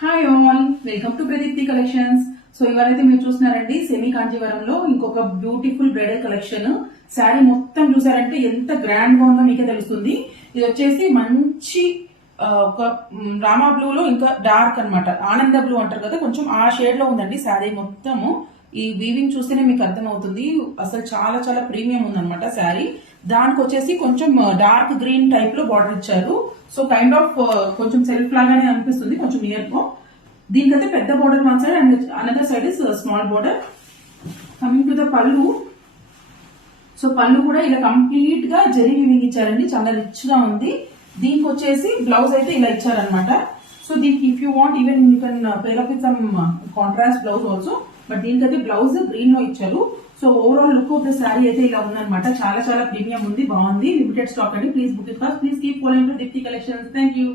Hi all, welcome to Pradeepthi collections. So ఇవాళైతే మీరు చూస్తున్నారండి సెమీ కాంజీవరంలో ఇంకొక బ్యూటిఫుల్ బ్రైడల్ కలెక్షన్. శారీ మొత్తం చూసారంటే ఎంత గ్రాండ్ గా ఉందో మీకే తెలుస్తుంది. ఇది వచ్చేసి మంచి ఒక రామా బ్లూ లో ఇంకా డార్క్ అన్నమాట, ఆనంద బ్లూ అంటారు కదా, కొంచెం ఆ షేడ్ లో ఉందండి శారీ మొత్తము. ఈ వీవింగ్ చూస్తేనే మీకు అర్థమవుతుంది, అసలు చాలా చాలా ప్రీమియం ఉందన్నమాట శారీ. దానికి వచ్చేసి కొంచెం డార్క్ గ్రీన్ టైప్ లో బార్డర్ ఇచ్చారు. సో కైండ్ ఆఫ్ కొంచెం సెల్ఫ్ లాగానే అనిపిస్తుంది, కొంచెం నియర్ గా. దీనికైతే పెద్ద border one side and another side is small border. Coming to the పళ్ళు. సో పళ్ళు కూడా ఇలా కంప్లీట్ గా జరీ వీవింగ్ ఇచ్చారండి, చాలా రిచ్ గా ఉంది. దీనికి వచ్చేసి బ్లౌజ్ అయితే ఇలా ఇచ్చారనమాట. సో దీనికి if you want even you can pair up with some contrast blouse also, but దీనికైతే బ్లౌజ్ గ్రీన్ లో ఇచ్చారు. So overall look of the sari అయితే ఇలా ఉందన్నమాట. చాలా చాలా ప్రీమియం ఉంది, బాగుంది. లిమిటెడ్ స్టాక్ అండి. Please book it fast. Please keep following Deepti collections. Thank you.